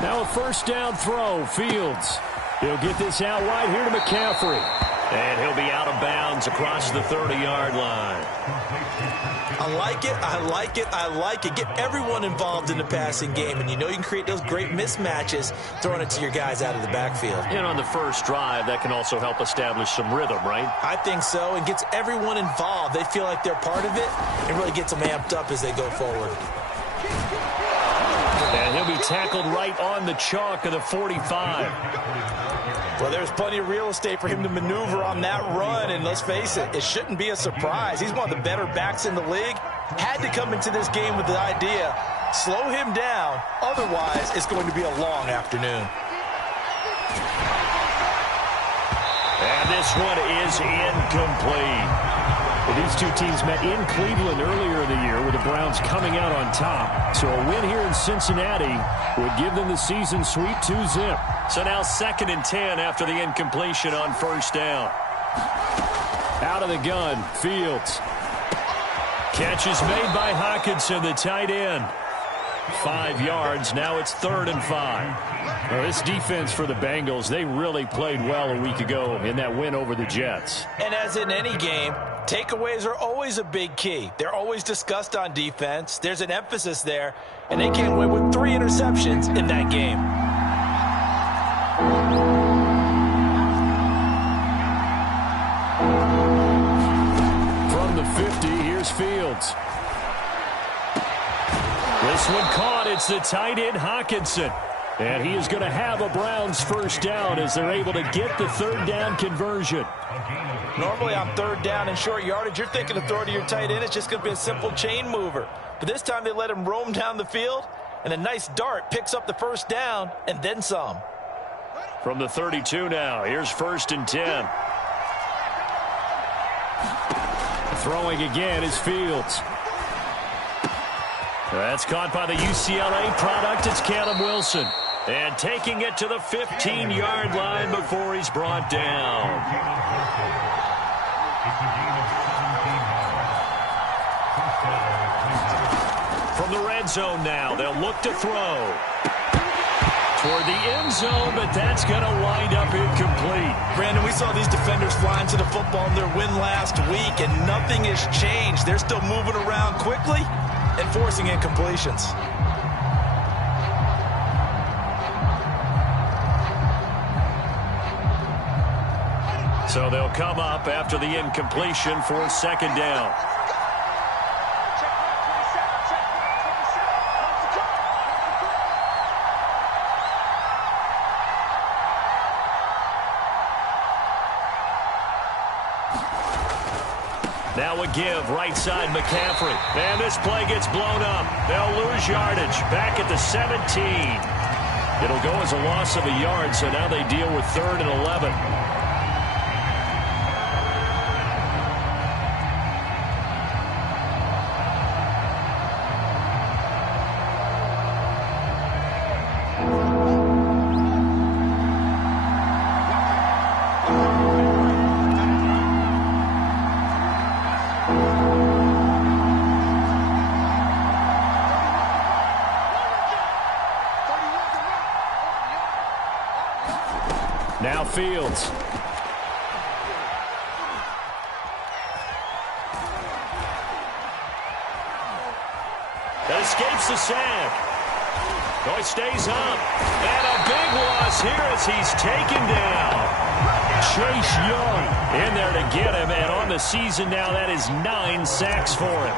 Now a first down throw. Fields. He'll get this out wide here to McCaffrey. And he'll be out of bounds across the 30-yard line. I like it, I like it, I like it. Get everyone involved in the passing game, and you know you can create those great mismatches throwing it to your guys out of the backfield. And on the first drive, that can also help establish some rhythm, right? I think so, and gets everyone involved. They feel like they're part of it, and really gets them amped up as they go forward. And he'll be tackled right on the chalk of the 45. Well, there's plenty of real estate for him to maneuver on that run, and let's face it, it shouldn't be a surprise. He's one of the better backs in the league. Had to come into this game with the idea, slow him down, otherwise it's going to be a long afternoon. And this one is incomplete. Well, these two teams met in Cleveland earlier in the year with the Browns coming out on top. So a win here in Cincinnati would give them the season sweep 2-zip. So now 2nd and 10 after the incompletion on first down. Out of the gun, Fields. Catch is made by Hockenson, the tight end. 5 yards. Now it's 3rd and 5. Well, this defense for the Bengals, they really played well a week ago in that win over the Jets. And as in any game, takeaways are always a big key. They're always discussed on defense. There's an emphasis there, and they came away with 3 interceptions in that game. From the 50, here's Fields. This one caught. It's the tight end, Hockenson. And he is going to have a Browns first down as they're able to get the 3rd down conversion. Normally on 3rd down and short yardage, you're thinking to throw to your tight end. It's just going to be a simple chain mover. But this time they let him roam down the field, and a nice dart picks up the first down and then some. From the 32 now, here's 1st and 10. Throwing again is Fields. That's caught by the UCLA product. It's Caleb Wilson. And taking it to the 15-yard line before he's brought down. From the red zone now, they'll look to throw. Toward the end zone, but that's going to wind up incomplete. Brandon, we saw these defenders flying to the football in their win last week, and nothing has changed. They're still moving around quickly and forcing incompletions. So they'll come up after the incompletion for 2nd down. Now a give, right side McCaffrey. And this play gets blown up. They'll lose yardage. Back at the 17. It'll go as a loss of a yard, so now they deal with 3rd and 11. Now Fields. That escapes the sack. Oh, he stays up. And a big loss here as he's taken down. Chase Young in there to get him. And on the season now, that is 9 sacks for him.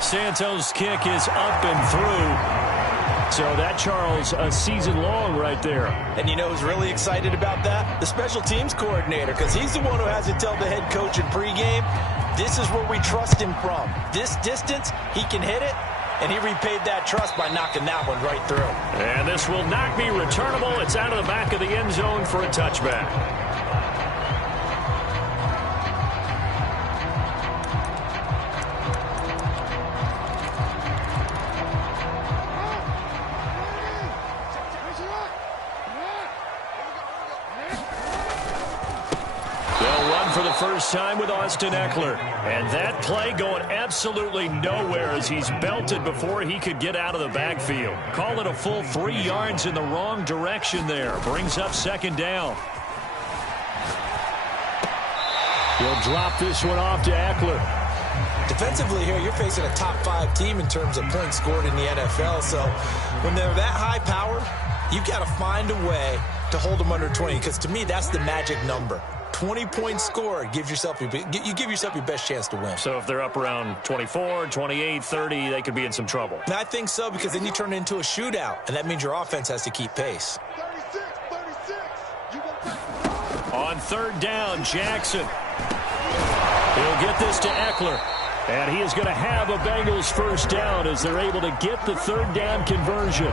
Santos' kick is up and through. So that, Charles, a season long right there. And you know who's really excited about that? The special teams coordinator, because he's the one who has to tell the head coach in pregame, this is where we trust him from. This distance, he can hit it, and he repaid that trust by knocking that one right through. And this will not be returnable. It's out of the back of the end zone for a touchback. for the first time with Austin Ekeler. And that play going absolutely nowhere as he's belted before he could get out of the backfield. Call it a full 3 yards in the wrong direction there. Brings up second down. He'll drop this one off to Ekeler. Defensively here, you're facing a top 5 team in terms of points scored in the NFL. So when they're that high powered, you've got to find a way to hold them under 20, because to me, that's the magic number. 20 points scored, you give yourself your best chance to win. So if they're up around 24, 28, 30, they could be in some trouble. And I think so, because then you turn it into a shootout, and that means your offense has to keep pace. On third down, Jackson. He'll get this to Ekeler. And he is going to have a Bengals first down as they're able to get the third down conversion.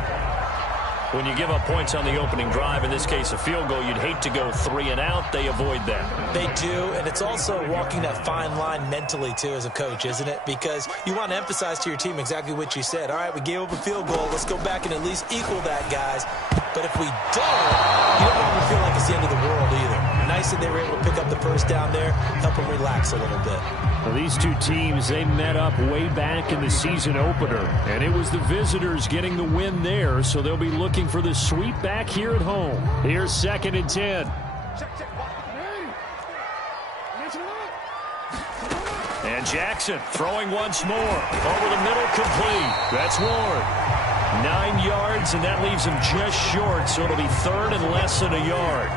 When you give up points on the opening drive, in this case a field goal, you'd hate to go 3 and out. They avoid that. They do, and it's also walking that fine line mentally, too, as a coach, isn't it? Because you want to emphasize to your team exactly what you said. All right, we gave up a field goal. Let's go back and at least equal that, guys. But if we don't, you don't want to feel like it's the end of the world either. Nice that they were able to pick up the first down there, help them relax a little bit. Well, these two teams, they met up way back in the season opener, and it was the visitors getting the win there, so they'll be looking for the sweep back here at home. Here's 2nd and 10. And Jackson throwing once more. Over the middle, complete. That's Ward. 9 yards, and that leaves him just short, so it'll be third and less than a yard.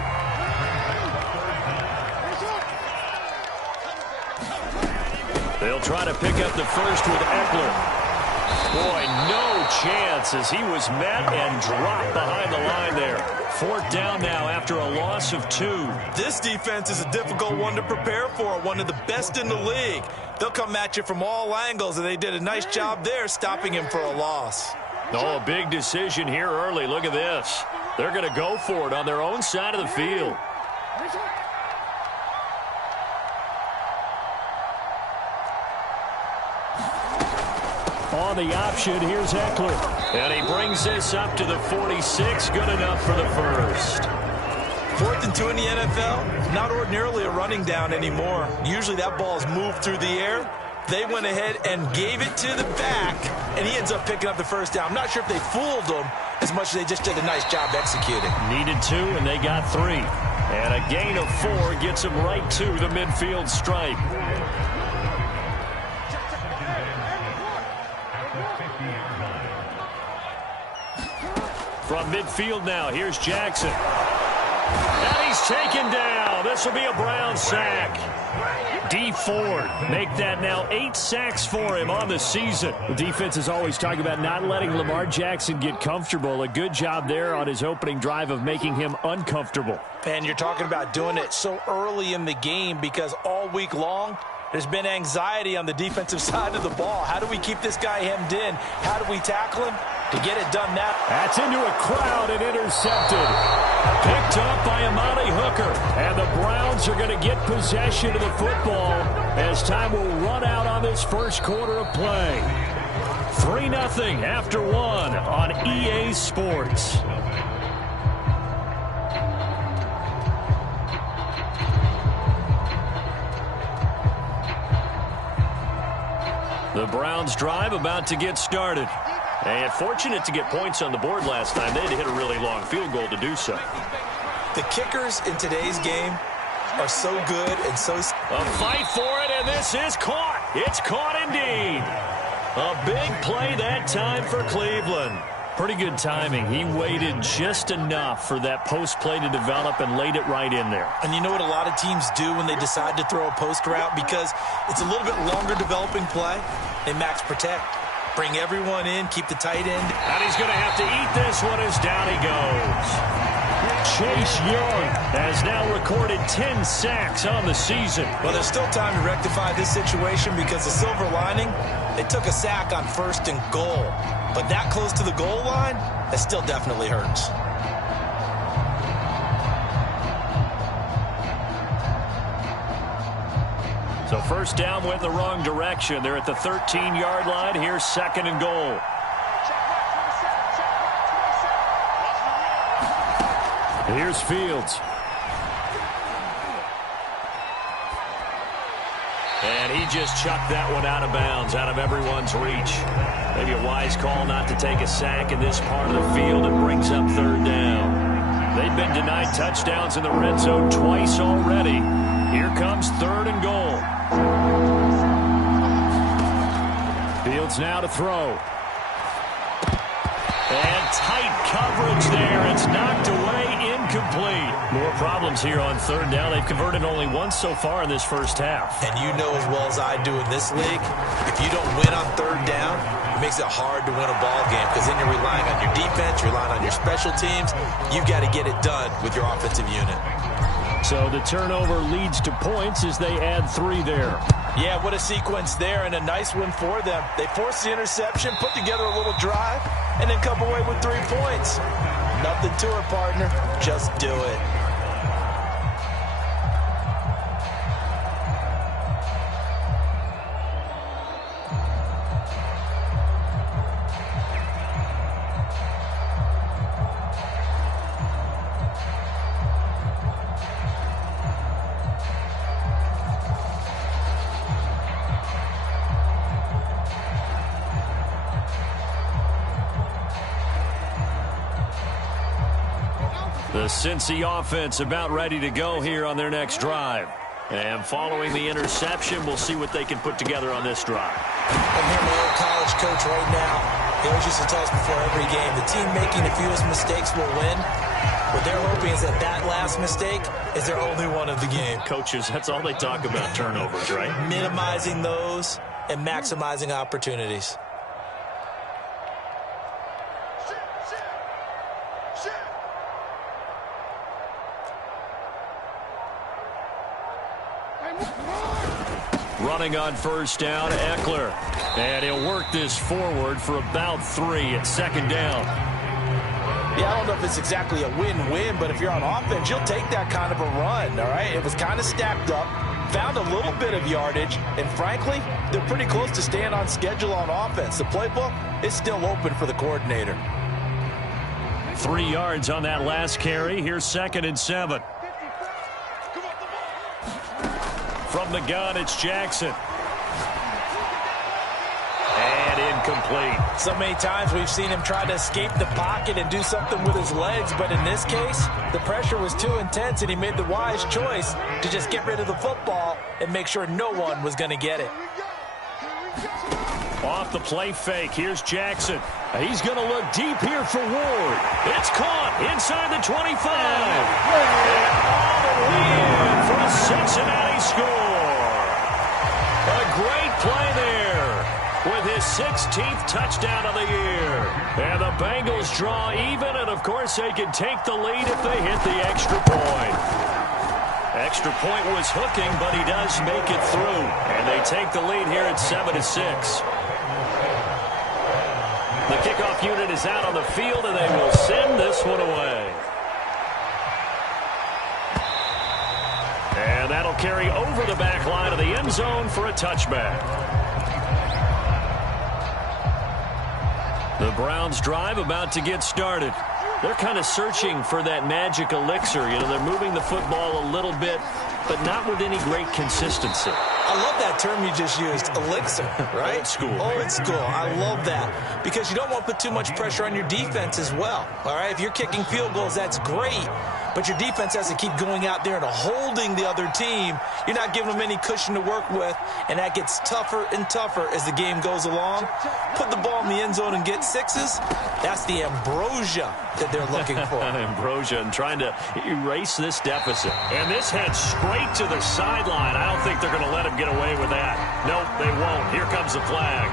They'll try to pick up the first with Ekeler. Boy, no chance as he was met and dropped behind the line there. 4th down now after a loss of 2. This defense is a difficult one to prepare for, one of the best in the league. They'll come at you from all angles, and they did a nice job there stopping him for a loss. Oh, a big decision here early. Look at this. They're going to go for it on their own side of the field. On the option, here's Ekeler. And he brings this up to the 46. Good enough for the first. 4th and 2 in the NFL, not ordinarily a running down anymore. Usually that ball is moved through the air. They went ahead and gave it to the back, and he ends up picking up the first down. I'm not sure if they fooled him as much as they just did a nice job executing. Needed 2, and they got 3. And a gain of 4 gets them right to the midfield stripe. From midfield now, here's Jackson. And he's taken down. This will be a Brown sack. D Ford make that now 8 sacks for him on the season. The defense is always talking about not letting Lamar Jackson get comfortable. A good job there on his opening drive of making him uncomfortable. And you're talking about doing it so early in the game, because all week long there's been anxiety on the defensive side of the ball. How do we keep this guy hemmed in? How do we tackle him? To get it done now. That's into a crowd and intercepted. Picked up by Amani Hooker. And the Browns are going to get possession of the football as time will run out on this first quarter of play. 3-0 after 1 on EA Sports. The Browns drive about to get started. And fortunate to get points on the board last time. They had to hit a really long field goal to do so. The kickers in today's game are so good and so... A fight for it, and this is caught. It's caught indeed. A big play that time for Cleveland. Pretty good timing. He waited just enough for that post play to develop and laid it right in there. And you know what a lot of teams do when they decide to throw a post route? Because it's a little bit longer developing play. They max protect. Bring everyone in, keep the tight end. And he's going to have to eat this one as down he goes. Chase Young has now recorded 10 sacks on the season. Well, there's still time to rectify this situation, because the silver lining, they took a sack on 1st and goal. But that close to the goal line, that still definitely hurts. So first down went the wrong direction. They're at the 13-yard line. Here's 2nd and goal. Here's Fields. he just chucked that one out of bounds, out of everyone's reach. Maybe a wise call not to take a sack in this part of the field. It brings up third down. They've been denied touchdowns in the red zone twice already. Here comes third and goal. Fields now to throw. And tight coverage there. It's knocked away, incomplete. More problems here on third down. They've converted only once so far in this first half. And you know as well as I do in this league, if you don't win on third down, it makes it hard to win a ball game because then you're relying on your defense, you're relying on your special teams. You've got to get it done with your offensive unit. So the turnover leads to points as they add 3 there. Yeah, what a sequence there, and a nice one for them. They forced the interception, put together a little drive, and then come away with 3 points. Nothing to it, partner. Just do it. The Cincy offense about ready to go here on their next drive. And following the interception, we'll see what they can put together on this drive. I'm here, my old college coach right now. He always used to tell us before every game, the team making the fewest mistakes will win. What they're hoping is that that last mistake is their only one of the game. Coaches, that's all they talk about, turnovers, right? Minimizing those and maximizing opportunities. Running on first down, Eckler. And he'll work this forward for about 3 at second down. Yeah, I don't know if it's exactly a win-win, but if you're on offense, you'll take that kind of a run, all right? It was kind of stacked up, found a little bit of yardage, and frankly, they're pretty close to staying on schedule on offense. The playbook is still open for the coordinator. 3 yards on that last carry. Here's 2nd and 7. From the gun, it's Jackson. And incomplete. So many times we've seen him try to escape the pocket and do something with his legs, but in this case, the pressure was too intense, and he made the wise choice to just get rid of the football and make sure no one was going to get it. Off the play fake, here's Jackson. He's going to look deep here for Ward. It's caught inside the 25. And all the way in for a Cincinnati score. A great play there with his 16th touchdown of the year. And the Bengals draw even, and of course they can take the lead if they hit the extra point. Extra point was hooking, but he does make it through. And they take the lead here at 7-6. The kickoff unit is out on the field, and they will send this one away. And that'll carry over the back line of the end zone for a touchback. The Browns drive about to get started. They're kind of searching for that magic elixir. You know, they're moving the football a little bit, but not with any great consistency. I love that term you just used, elixir, right? Old school. Old school. I love that because you don't want to put too much pressure on your defense as well, all right? If you're kicking field goals, that's great, but your defense has to keep going out there and holding the other team. You're not giving them any cushion to work with, and that gets tougher and tougher as the game goes along. Put the ball in the end zone and get 6s. That's the ambrosia that they're looking for. Ambrosia and trying to erase this deficit. And this heads straight to the sideline. I don't think they're going to let him get away with that. Nope, they won't. Here comes the flag.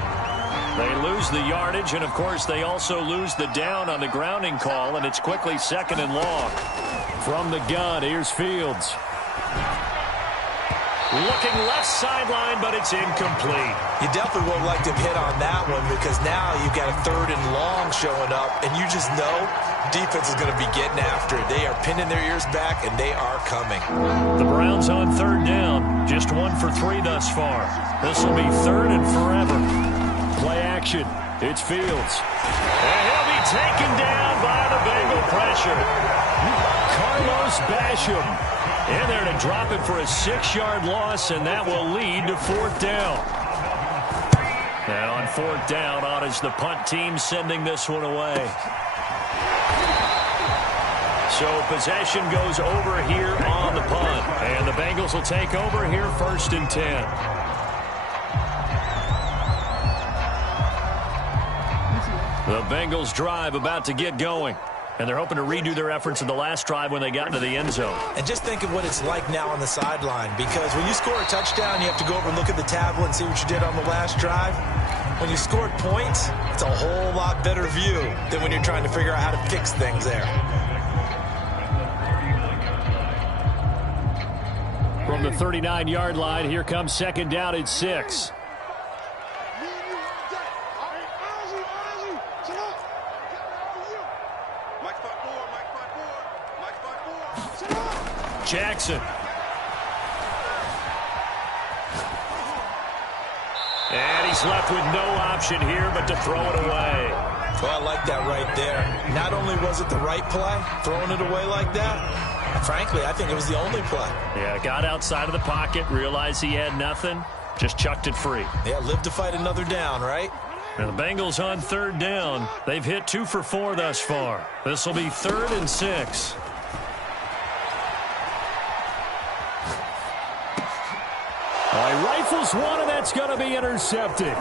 They lose the yardage, and of course they also lose the down on the grounding call, and it's quickly 2nd and long. From the gun, here's Fields. Looking left sideline, but it's incomplete. You definitely would like to hit on that one because now you've got a 3rd and long showing up, and you just know defense is going to be getting after it. They are pinning their ears back, and they are coming. The Browns on 3rd down. Just 1 for 3 thus far. This will be 3rd and forever. Play action. It's Fields. And he'll be taken down by the Bengal pressure. Carlos Basham. In there to drop it for a 6-yard loss, and that will lead to 4th down. And on 4th down, on is the punt team sending this one away. So possession goes over here on the punt. And the Bengals will take over here 1st and 10. The Bengals drive about to get going. And they're hoping to redo their efforts in the last drive when they got into the end zone. And just think of what it's like now on the sideline. Because when you score a touchdown, you have to go over and look at the tablet and see what you did on the last drive. When you scored points, it's a whole lot better view than when you're trying to figure out how to fix things there. From the 39-yard line, here comes 2nd down at 6. Jackson. And he's left with no option here but to throw it away. Well, I like that right there. Not only was it the right play, throwing it away like that, frankly, I think it was the only play. Yeah, got outside of the pocket, realized he had nothing, just chucked it free. Yeah, live to fight another down, right? And the Bengals on 3rd down. They've hit 2 for 4 thus far. This will be 3rd and 6. Rifles one, and that's going to be intercepted.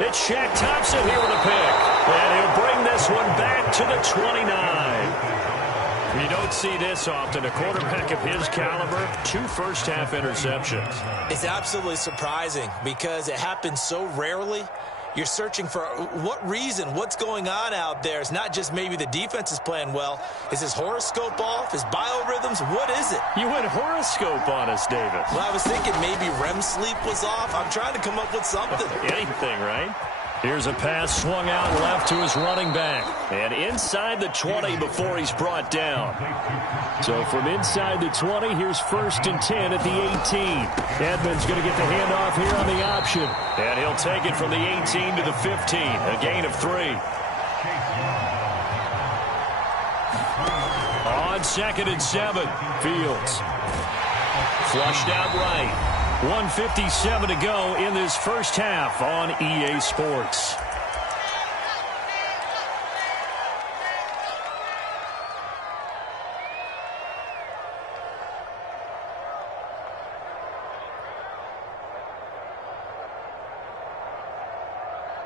It's Shaq Thompson here with a pick. And he'll bring this one back to the 29. You don't see this often. A quarterback of his caliber, 2 first-half interceptions. It's absolutely surprising because it happens so rarely. You're searching for what reason, what's going on out there. It's not just maybe the defense is playing well. Is his horoscope off? His biorhythms? What is it? You went horoscope on us, David. Well, I was thinking maybe REM sleep was off. I'm trying to come up with something. Anything, right? Here's a pass swung out left to his running back. And inside the 20 before he's brought down. So from inside the 20, here's 1st and 10 at the 18. Edmonds going to get the handoff here on the option. And he'll take it from the 18 to the 15. A gain of 3. On 2nd and 7, Fields. Flushed out right. 1:57 to go in this first half on EA Sports.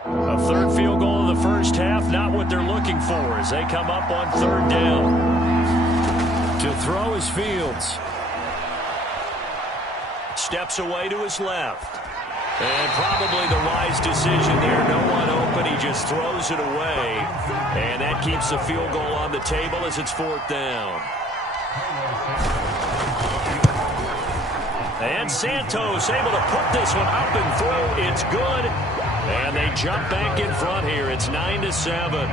A 3rd field goal in the first half, not what they're looking for as they come up on 3rd down. To throw is Fields. Steps away to his left. And probably the wise decision there. No one open. He just throws it away. And that keeps the field goal on the table as it's 4th down. And Santos able to put this one up and through. It's good. And they jump back in front here. It's 9-7.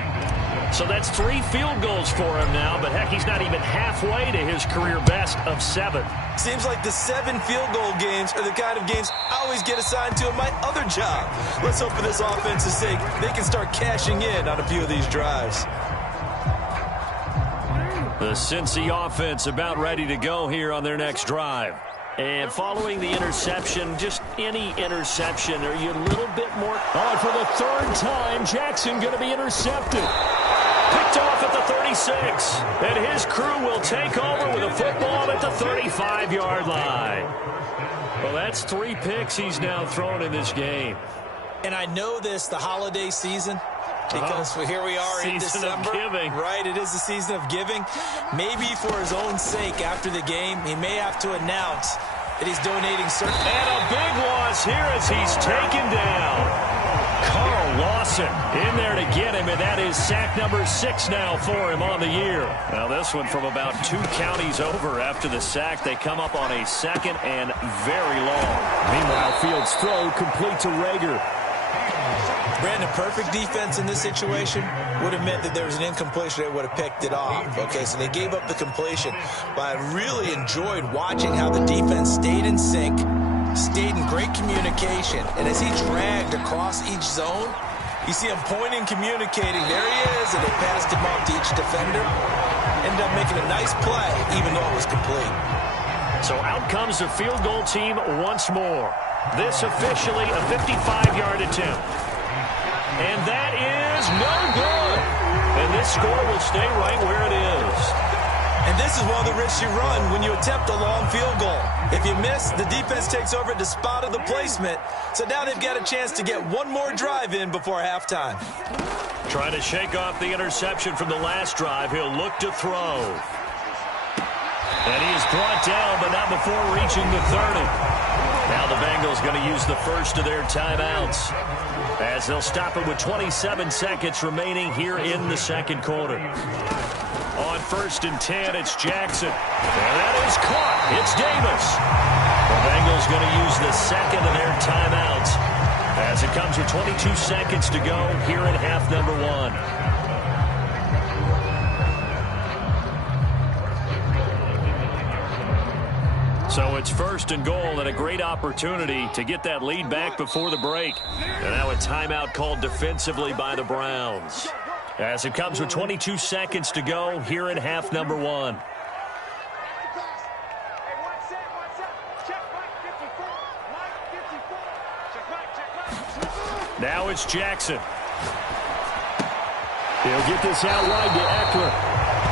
So that's 3 field goals for him now, but heck, he's not even halfway to his career best of 7. Seems like the 7 field goal games are the kind of games I always get assigned to in my other job. Let's hope for this offense's sake they can start cashing in on a few of these drives. The Cincy offense about ready to go here on their next drive. And following the interception, just any interception, are you a little bit more... Oh, for the 3rd time, Jackson going to be intercepted. Picked off at the 36. And his crew will take over with a football at the 35-yard line. Well, that's 3 picks he's now thrown in this game. And I know this, the holiday season, because here we are in December. Season of giving. Right, it is the season of giving. Maybe for his own sake after the game, he may have to announce that he's donating certain... And a big loss here as he's taken down. Carl Lawson in there to get him, and that is sack number 6 now for him on the year. Now this one from about 2 counties over after the sack. They come up on a 2nd and very long. Meanwhile, Fields' throw complete to Reagor. Brandon, perfect defense in this situation would have meant that there was an incompletion. They would have picked it off. Okay, so they gave up the completion. But I really enjoyed watching how the defense stayed in sync, stayed in great communication. And as he dragged across each zone, you see him pointing, communicating. There he is, and they passed him off to each defender. Ended up making a nice play, even though it was complete. So out comes the field goal team once more. This officially a 55-yard attempt. And that is no good. And this score will stay right where it is. And this is one of the risks you run when you attempt a long field goal. If you miss, the defense takes over at the spot of the placement. So now they've got a chance to get one more drive in before halftime. Trying to shake off the interception from the last drive. He'll look to throw. And he is brought down, but not before reaching the 30. Now the Bengals going to use the first of their timeouts, as they'll stop it with 27 seconds remaining here in the second quarter. On 1st and 10, it's Jackson. And that is caught. It's Davis. The Bengals going to use the second of their timeouts, as it comes with 22 seconds to go here in half number 1. So it's 1st and goal, and a great opportunity to get that lead back before the break. And now a timeout called defensively by the Browns, as it comes with 22 seconds to go here in half number 1. Now it's Jackson. He'll get this out wide to Eckler.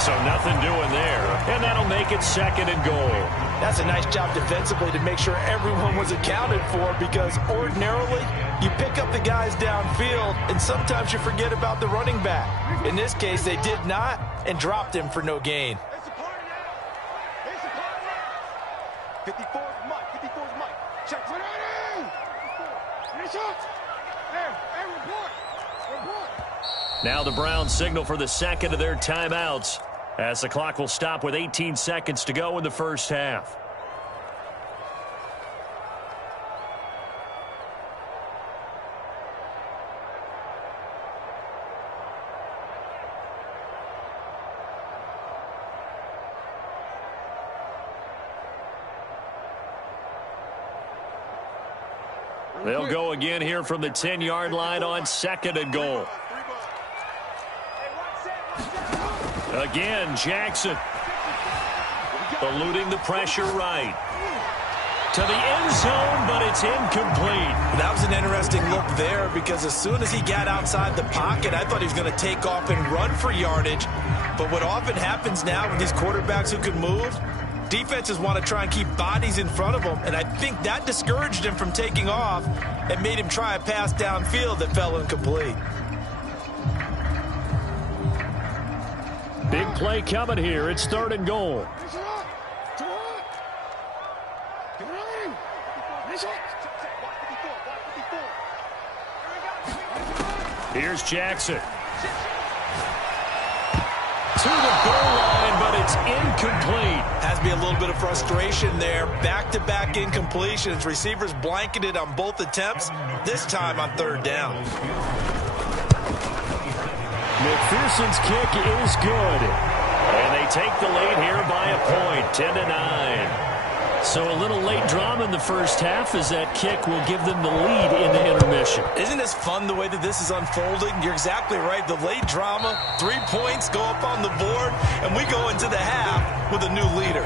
So nothing doing there, and that'll make it 2nd and goal. That's a nice job defensively to make sure everyone was accounted for, because ordinarily you pick up the guys downfield and sometimes you forget about the running back. In this case, they did not and dropped him for no gain. 54 Mike. Check. Now the Browns signal for the second of their timeouts, as the clock will stop with 18 seconds to go in the first half. They'll go again here from the 10-yard line on 2nd and goal. Again, Jackson eluding the pressure right to the end zone, but it's incomplete. That was an interesting look there, because as soon as he got outside the pocket, I thought he was going to take off and run for yardage. But what often happens now with these quarterbacks who can move, defenses want to try and keep bodies in front of them, and I think that discouraged him from taking off and made him try a pass downfield that fell incomplete. Big play coming here. It's 3rd and goal. Here's Jackson. To the goal line, but it's incomplete. Has to be a little bit of frustration there. Back-to-back incompletions. Receivers blanketed on both attempts, this time on 3rd down. McPherson's kick is good. And they take the lead here by a point, 10-9. So a little late drama in the first half, as that kick will give them the lead in the intermission. Isn't this fun the way that this is unfolding? You're exactly right. The late drama, 3 points go up on the board, and we go into the half with a new leader.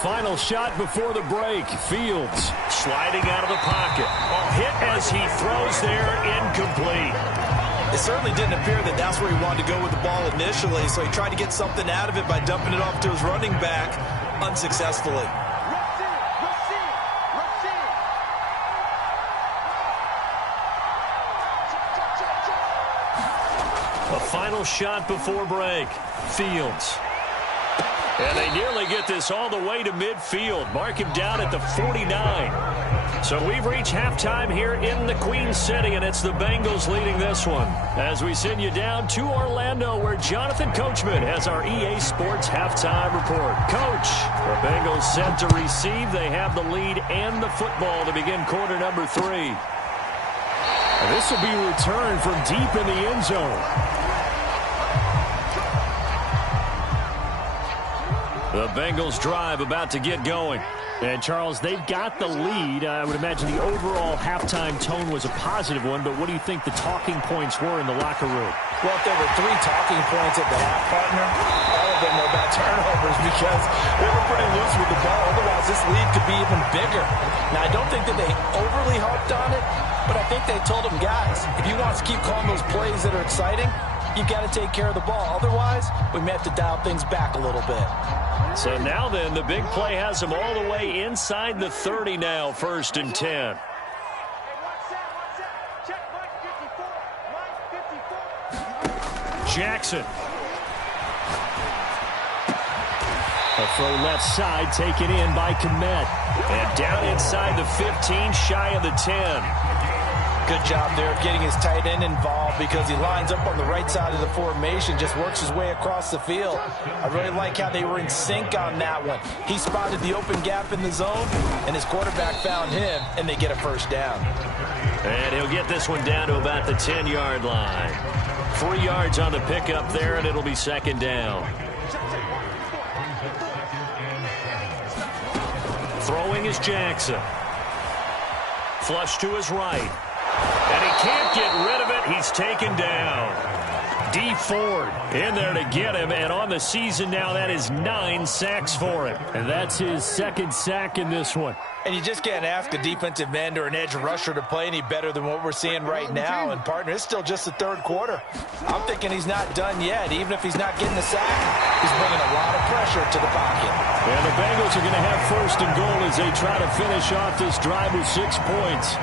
Final shot before the break. Fields sliding out of the pocket. Hit as he throws there, incomplete. It certainly didn't appear that that's where he wanted to go with the ball initially, so he tried to get something out of it by dumping it off to his running back unsuccessfully. A final shot before break. Fields. And they nearly get this all the way to midfield. Mark him down at the 49. So we've reached halftime here in the Queen City, and it's the Bengals leading this one. As we send you down to Orlando, where Jonathan Coachman has our EA Sports halftime report. Coach, the Bengals set to receive. They have the lead and the football to begin quarter number 3. And this will be returned from deep in the end zone. The Bengals drive about to get going. And, Charles, they've got the lead. I would imagine the overall halftime tone was a positive one, but what do you think the talking points were in the locker room? Well, if there were 3 talking points at the half, partner, all of them were about turnovers because they were pretty loose with the ball. Otherwise, this lead could be even bigger. Now, I don't think that they overly harped on it, but I think they told them, guys, if you want us to keep calling those plays that are exciting, you've got to take care of the ball. Otherwise, we may have to dial things back a little bit. So now then, the big play has them all the way inside the 30 now, 1st and 10. Jackson. A throw left side taken in by Kmet. And down inside the 15, shy of the 10. Good job there of getting his tight end involved because he lines up on the right side of the formation, just works his way across the field. I really like how they were in sync on that one. He spotted the open gap in the zone, and his quarterback found him, and they get a first down. And he'll get this one down to about the 10-yard line. 3 yards on the pickup there, and it'll be 2nd down. Throwing is Jackson. Flush to his right. And he can't get rid of it. He's taken down. D Ford in there to get him. And on the season now, that is 9 sacks for him. And that's his 2nd sack in this one. And you just can't ask a defensive end or an edge rusher to play any better than what we're seeing right now. And, partner, it's still just the 3rd quarter. I'm thinking he's not done yet. Even if he's not getting the sack, he's bringing a lot of pressure to the pocket. And the Bengals are going to have 1st and goal as they try to finish off this drive with 6 points.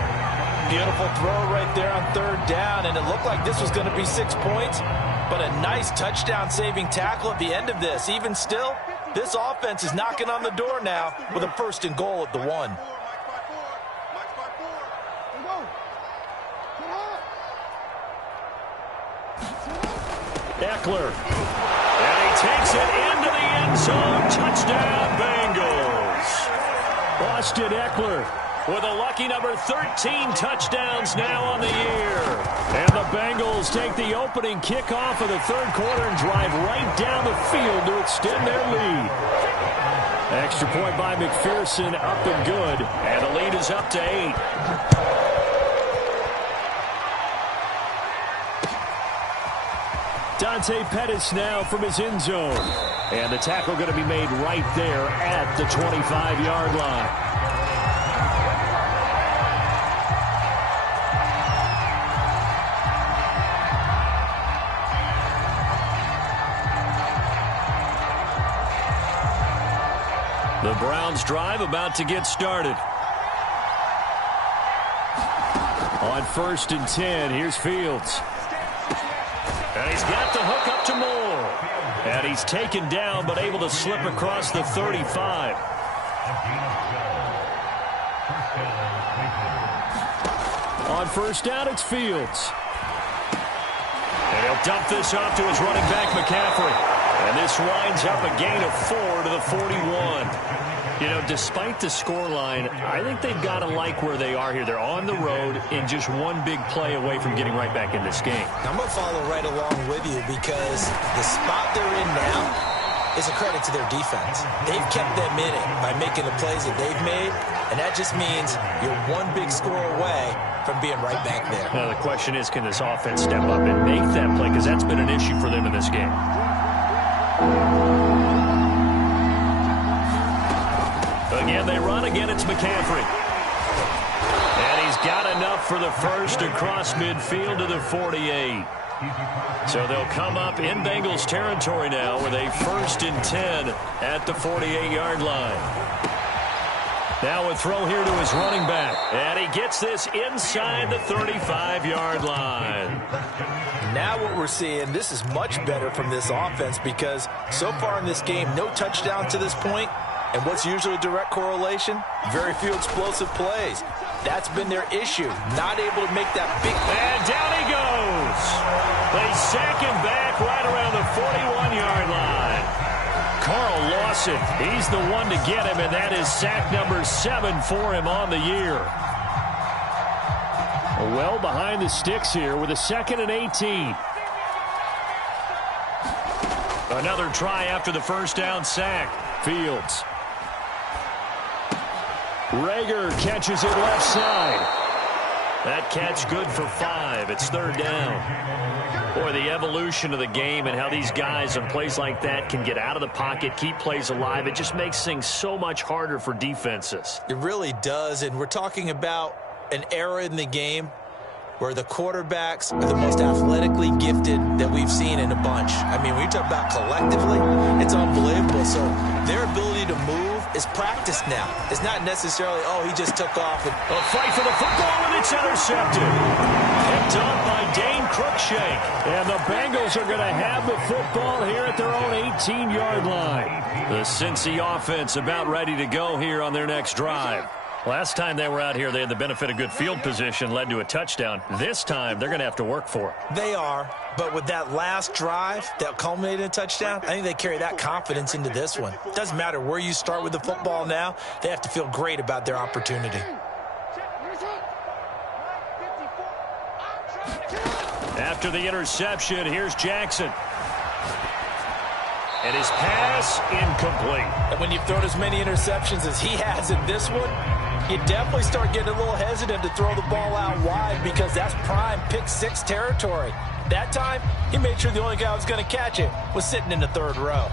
Beautiful throw right there on 3rd down, and it looked like this was going to be 6 points, but a nice touchdown-saving tackle at the end of this. Even still, this offense is knocking on the door now with a 1st and goal at the 1. Eckler. And he takes it into the end zone. Touchdown, Bengals. Austin Eckler with a lucky number 13 touchdowns now on the year. And the Bengals take the opening kickoff of the 3rd quarter and drive right down the field to extend their lead. Extra point by McPherson, up and good. And the lead is up to 8. Dante Pettis now from his end zone. And the tackle going to be made right there at the 25-yard line. The Browns drive about to get started. On 1st and 10, here's Fields. And he's got the hook up to Moore. And he's taken down but able to slip across the 35. On 1st down, it's Fields. And he'll dump this off to his running back, McCaffrey. And this winds up a gain of 4 to the 41. You know, despite the scoreline, I think they've got to like where they are here. They're on the road and just one big play away from getting right back in this game. I'm going to follow right along with you because the spot they're in now is a credit to their defense. They've kept them in it by making the plays that they've made, and that just means you're one big score away from being right back there. Now, the question is, can this offense step up and make that play? Because that's been an issue for them in this game. Again, they run. Again, it's McCaffrey. And he's got enough for the first across midfield to the 48. So they'll come up in Bengals territory now with a 1st and 10 at the 48-yard line. Now a throw here to his running back. And he gets this inside the 35-yard line. Now what we're seeing, this is much better from this offense because so far in this game, no touchdown to this point. And what's usually a direct correlation? Very few explosive plays. That's been their issue. Not able to make that big... And down he goes. They sack him back right around the 41-yard line. Carl Lawson, he's the one to get him, and that is sack number 7 for him on the year. Well behind the sticks here with a 2nd and 18. Another try after the first down sack. Fields. Reagor catches it left side. That catch good for 5. It's 3rd down. Boy, the evolution of the game and how these guys on plays like that can get out of the pocket, keep plays alive, it just makes things so much harder for defenses. It really does, and we're talking about an era in the game where the quarterbacks are the most athletically gifted that we've seen in a bunch. I mean, when you talk about collectively, it's unbelievable. So their ability to move is practiced now. It's not necessarily, oh, he just took off. And a fight for the football, and it's intercepted. Picked up by Dane Cruikshank. And the Bengals are going to have the football here at their own 18-yard line. The Cincy offense about ready to go here on their next drive. Last time they were out here, they had the benefit of good field position, led to a touchdown. This time, they're going to have to work for it. They are, but with that last drive that culminated in a touchdown, I think they carry that confidence into this one. Doesn't matter where you start with the football now, they have to feel great about their opportunity. After the interception, here's Jackson. And his pass incomplete. And when you've thrown as many interceptions as he has in this one, you definitely start getting a little hesitant to throw the ball out wide because that's prime pick 6 territory. That time, he made sure the only guy who was going to catch it was sitting in the 3rd row.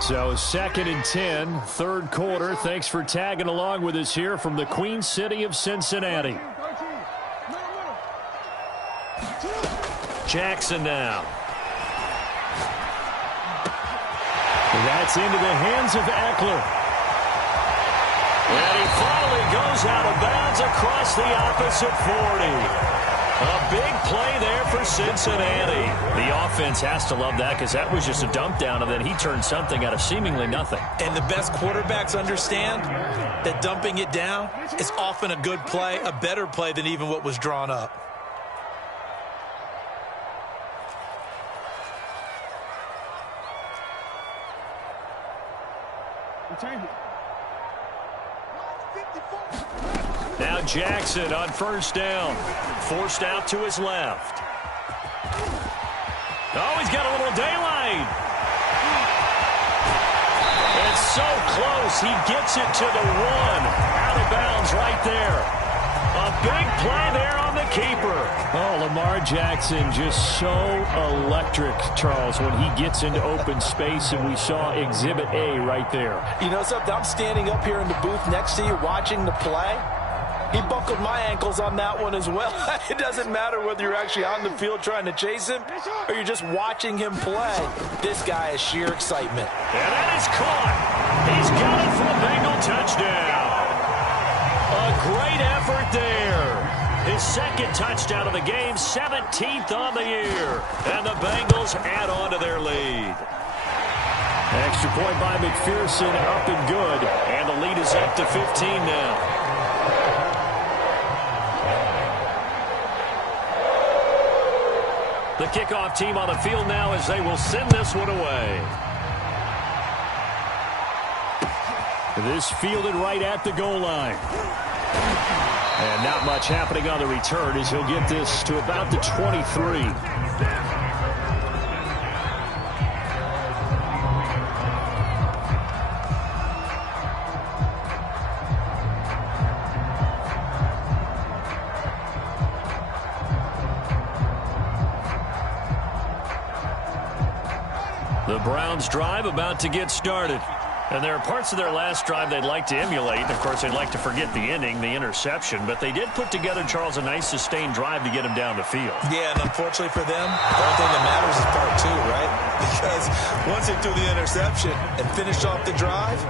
So 2nd and 10, 3rd quarter. Thanks for tagging along with us here from the Queen City of Cincinnati. Jackson now. That's into the hands of Eckler. And he finally goes out of bounds across the opposite 40. A big play there for Cincinnati. The offense has to love that because that was just a dump down, and then he turned something out of seemingly nothing. And the best quarterbacks understand that dumping it down is often a good play, a better play than even what was drawn up. Now Jackson on 1st down. Forced out to his left. Oh, he's got a little daylight. It's so close. He gets it to the 1. Out of bounds right there. A big play there on the keeper. Oh, Lamar Jackson just so electric, Charles, when he gets into open space, and we saw Exhibit A right there. You know something? I'm standing up here in the booth next to you watching the play. He buckled my ankles on that one as well. It doesn't matter whether you're actually on the field trying to chase him or you're just watching him play. This guy is sheer excitement. And that is caught. He's got it for a Bengal touchdown. A great effort there. His 2nd touchdown of the game, 17th on the year. And the Bengals add on to their lead. Extra point by McPherson, up and good. And the lead is up to 15 now. The kickoff team on the field now as they will send this one away. This fielded right at the goal line. And not much happening on the return as he'll get this to about the 23. The Browns drive about to get started. And there are parts of their last drive they'd like to emulate. Of course, they'd like to forget the inning, the interception. But they did put together, Charles, a nice sustained drive to get him down the field. Yeah, and unfortunately for them, the only thing that matters is part 2, right? Because once they threw the interception and finished off the drive,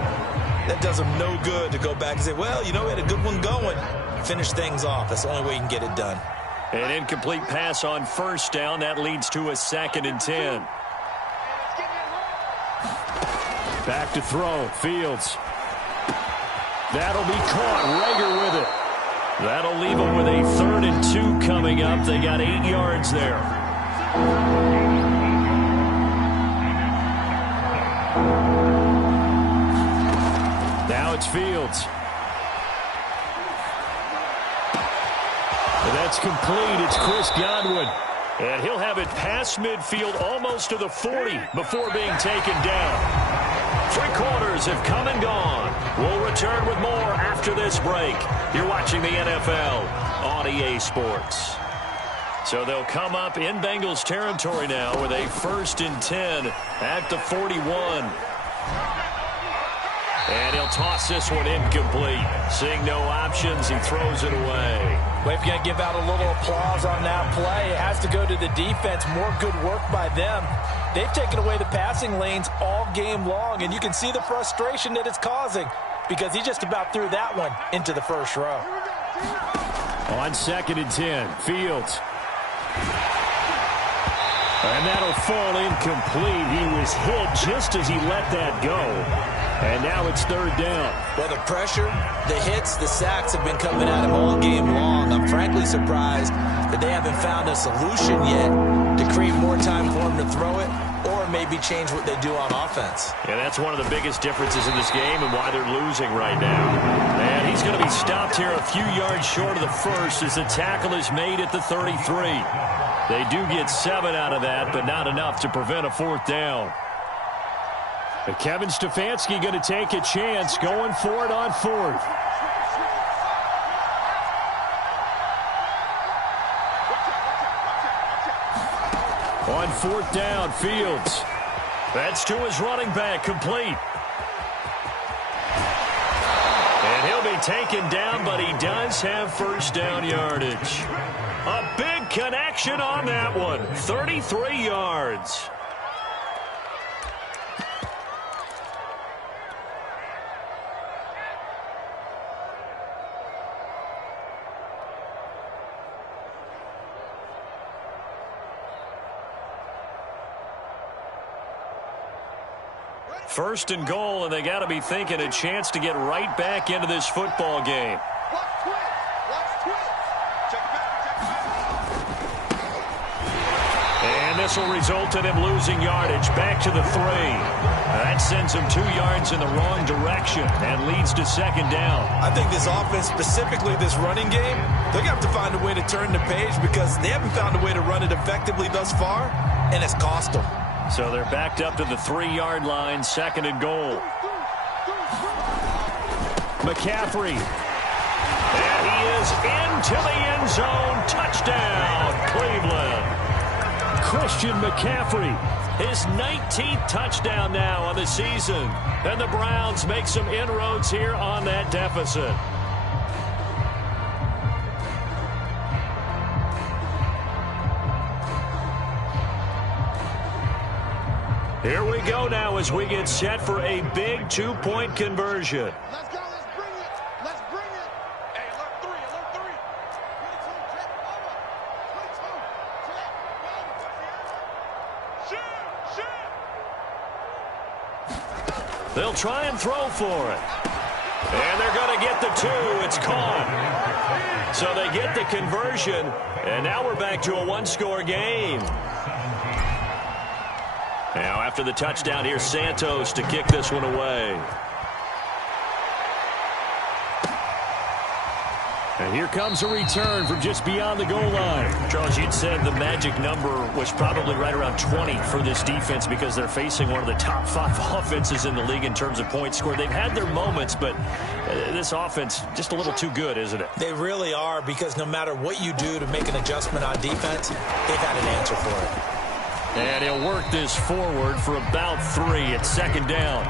That does him no good to go back and say, well, you know, we had a good one going. Finish things off. That's the only way you can get it done. An incomplete pass on first down. That leads to a 2nd and 10. Back to throw. Fields. That'll be caught. Rager with it. That'll leave them with a 3rd and 2 coming up. They got 8 yards there. Now it's Fields. And that's complete. It's Chris Godwin. And he'll have it past midfield almost to the 40 before being taken down. 3 quarters have come and gone. We'll return with more after this break. You're watching the NFL on EA Sports. So they'll come up in Bengals territory now with a 1st and 10 at the 41. And he'll toss this one incomplete. Seeing no options, he throws it away. Well, if you're going to give out a little applause on that play, it has to go to the defense. More good work by them. They've taken away the passing lanes all game long, and you can see the frustration that it's causing because he just about threw that one into the first row. On 2nd and 10, Fields. And that'll fall incomplete. He was hit just as he let that go. And now it's 3rd down. Well, the pressure, the hits, the sacks have been coming at him all game long. I'm frankly surprised that they haven't found a solution yet to create more time for him to throw it or maybe change what they do on offense. Yeah, that's one of the biggest differences in this game and why they're losing right now. And he's going to be stopped here a few yards short of the first as the tackle is made at the 33. They do get 7 out of that, but not enough to prevent a 4th down. But Kevin Stefanski going to take a chance going for it on 4th. On 4th down, Fields. That's to his running back, complete. And he'll be taken down, but he does have 1st down yardage. A big connection on that one. 33 yards. First and goal, and they got to be thinking a chance to get right back into this football game. And this will result in him losing yardage back to the 3. That sends him 2 yards in the wrong direction and leads to 2nd down. I think this offense, specifically this running game, they're going to have to find a way to turn the page because they haven't found a way to run it effectively thus far, and it's cost them. So they're backed up to the 3-yard line, 2nd and goal. McCaffrey. And he is into the end zone. Touchdown, Cleveland. Christian McCaffrey, his 19th touchdown now on the season. And the Browns make some inroads here on that deficit. Here we go now as we get set for a big 2-point conversion. Let's go. Let's bring it. Let's bring it. Hey, alert 3. Alert 3. 22, check over. 22, check. Shoot. They'll try and throw for it. And they're going to get the 2. It's caught. So they get the conversion. And now we're back to a 1-score game. Now, after the touchdown, here's Santos to kick this one away. And here comes a return from just beyond the goal line. Charles, you'd said the magic number was probably right around 20 for this defense because they're facing one of the top 5 offenses in the league in terms of points scored. They've had their moments, but this offense just a little too good, isn't it? They really are because no matter what you do to make an adjustment on defense, they've had an answer for it. And he'll work this forward for about 3 at 2nd down.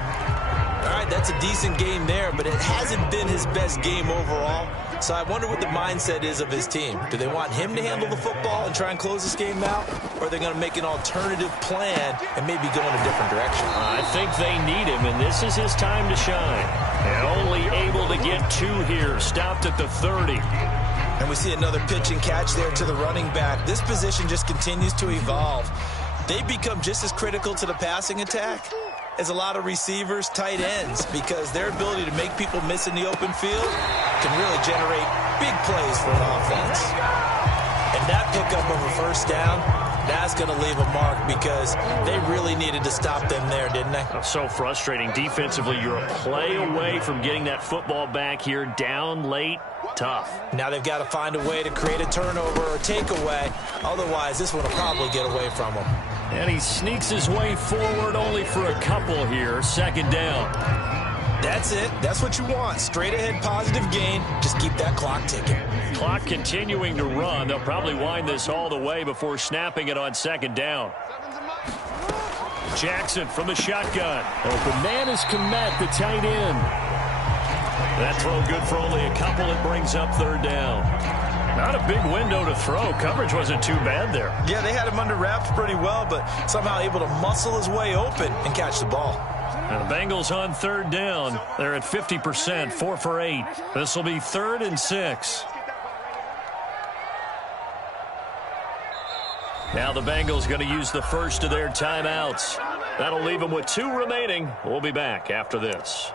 All right, that's a decent game there, but it hasn't been his best game overall. So I wonder what the mindset is of his team. Do they want him to handle the football and try and close this game out? Or are they going to make an alternative plan and maybe go in a different direction? I think they need him, and this is his time to shine. And only able to get 2 here, stopped at the 30. And we see another pitch and catch there to the running back. This position just continues to evolve. They become just as critical to the passing attack as a lot of receivers, tight ends, because their ability to make people miss in the open field can really generate big plays for an offense. And that pickup of a first down, that's going to leave a mark because they really needed to stop them there, didn't they? So frustrating. Defensively, you're a play away from getting that football back here, down late. Tough. Now they've got to find a way to create a turnover or takeaway. Otherwise, this one will probably get away from them. And he sneaks his way forward only for a couple here. 2nd down. That's it. That's what you want. Straight ahead positive gain. Just keep that clock ticking. Clock continuing to run. They'll probably wind this all the way before snapping it on 2nd down. Jackson from the shotgun. Open man is Kmet, the tight end. That throw good for only a couple. It brings up 3rd down. Not a big window to throw. Coverage wasn't too bad there. Yeah, they had him under wraps pretty well, but somehow able to muscle his way open and catch the ball. And the Bengals on 3rd down. They're at 50%, 4 for 8. This will be 3rd and 6. Now the Bengals going to use the first of their timeouts. That'll leave them with 2 remaining. We'll be back after this.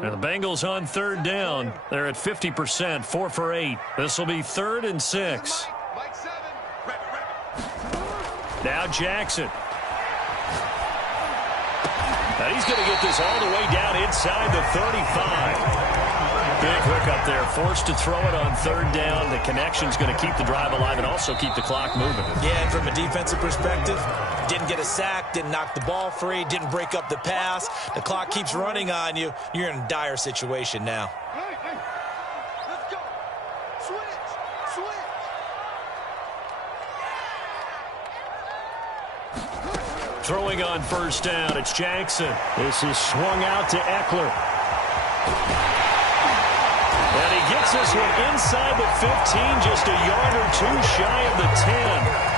And the Bengals on 3rd down. They're at 50%, 4 for 8. This will be 3rd and 6. Now Jackson. Now he's going to get this all the way down inside the 35. Big hook up there, forced to throw it on 3rd down. The connection's going to keep the drive alive and also keep the clock moving. Yeah, and from a defensive perspective, didn't get a sack, didn't knock the ball free, didn't break up the pass. The clock keeps running on you. You're in a dire situation now. Let's go. Switch. Throwing on 1st down, it's Jackson. This is swung out to Eckler. And he gets this one inside the 15, just a yard or 2 shy of the 10.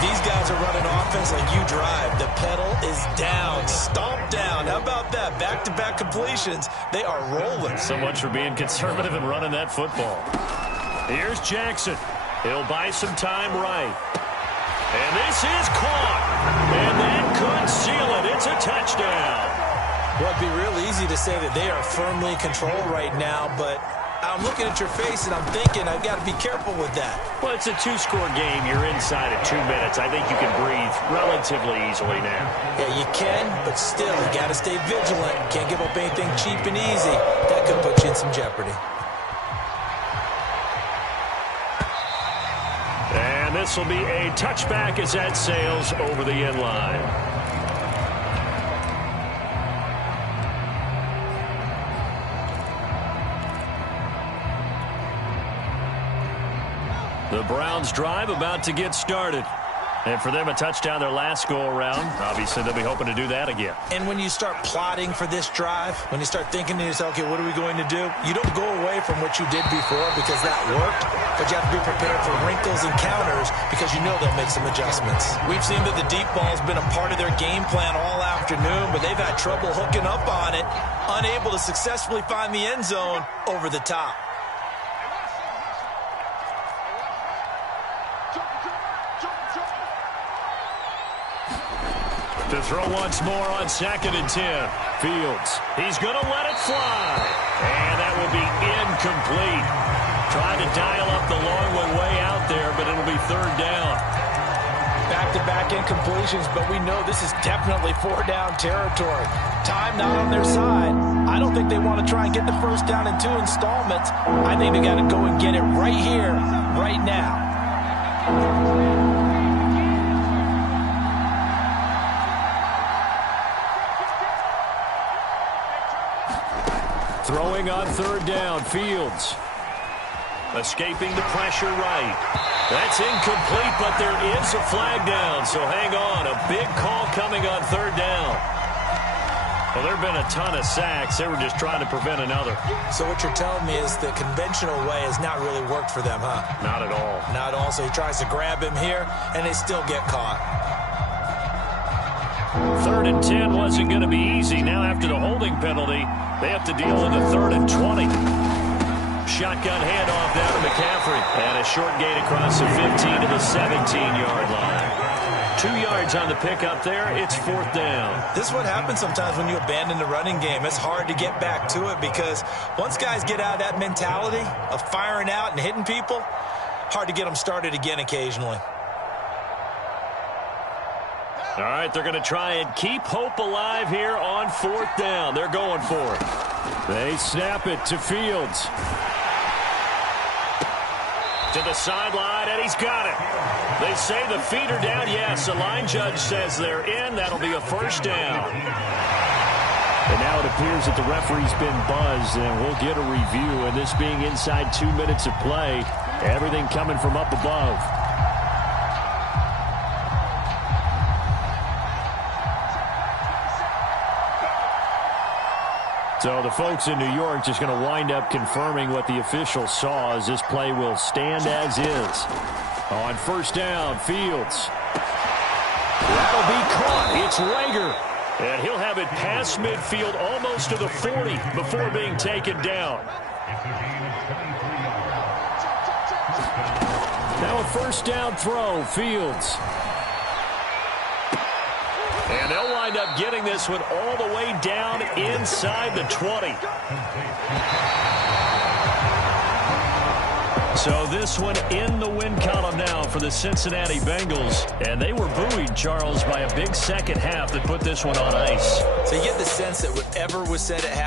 These guys are running offense like you drive. The pedal is down, stomped down. How about that? Back-to-back completions. They are rolling. So much for being conservative and running that football. Here's Jackson. He'll buy some time right. And this is caught. And that could seal it. It's a touchdown. Well, it'd be real easy to say that they are firmly in control right now, but I'm looking at your face and I'm thinking I've got to be careful with that. Well, it's a 2-score game. You're inside at 2 minutes. I think you can breathe relatively easily now. Yeah, you can, but still, you got to stay vigilant. Can't give up anything cheap and easy. That could put you in some jeopardy. And this will be a touchback as that sails over the end line. The Browns drive about to get started. And for them, a touchdown their last go-around. Obviously, they'll be hoping to do that again. And when you start plotting for this drive, when you start thinking to yourself, okay, what are we going to do? You don't go away from what you did before because that worked, but you have to be prepared for wrinkles and counters because you know they'll make some adjustments. We've seen that the deep ball's been a part of their game plan all afternoon, but they've had trouble hooking up on it, unable to successfully find the end zone over the top. To throw once more on 2nd and 10. Fields. He's going to let it fly. And that will be incomplete. Trying to dial up the long one way out there, but it'll be 3rd down. Back-to-back incompletions, but we know this is definitely 4-down territory. Time not on their side. I don't think they want to try and get the first down in 2 installments. I think they got to go and get it right here, right now. Throwing on third down, Fields. Escaping the pressure right. That's incomplete, but there is a flag down, so hang on. A big call coming on third down. Well, there have been a ton of sacks. They were just trying to prevent another. So what you're telling me is the conventional way has not really worked for them, huh? Not at all. Not at all. So he tries to grab him here, and they still get caught. 3rd and 10 wasn't going to be easy. Now after the holding penalty, they have to deal with a 3rd and 20. Shotgun handoff down to McCaffrey. And a short gain across the 15 to the 17-yard line. 2 yards on the pickup there. It's 4th down. This is what happens sometimes when you abandon the running game. It's hard to get back to it because once guys get out of that mentality of firing out and hitting people, hard to get them started again occasionally. All right, they're going to try and keep hope alive here on 4th down. They're going for it. They snap it to Fields. To the sideline, and he's got it. They say the feet are down. Yes, the line judge says they're in. That'll be a 1st down. And now it appears that the referee's been buzzed, and we'll get a review. And this being inside 2 minutes of play, everything coming from up above. So the folks in New York just going to wind up confirming what the officials saw as this play will stand as is. On 1st down, Fields. That'll be caught. It's Rager. And he'll have it past midfield almost to the 40 before being taken down. Now a 1st down throw, Fields. And they'll wind up getting this one all the way down inside the 20. So this one in the win column now for the Cincinnati Bengals. And they were buoyed, Charles, by a big second half that put this one on ice. So you get the sense that whatever was said at half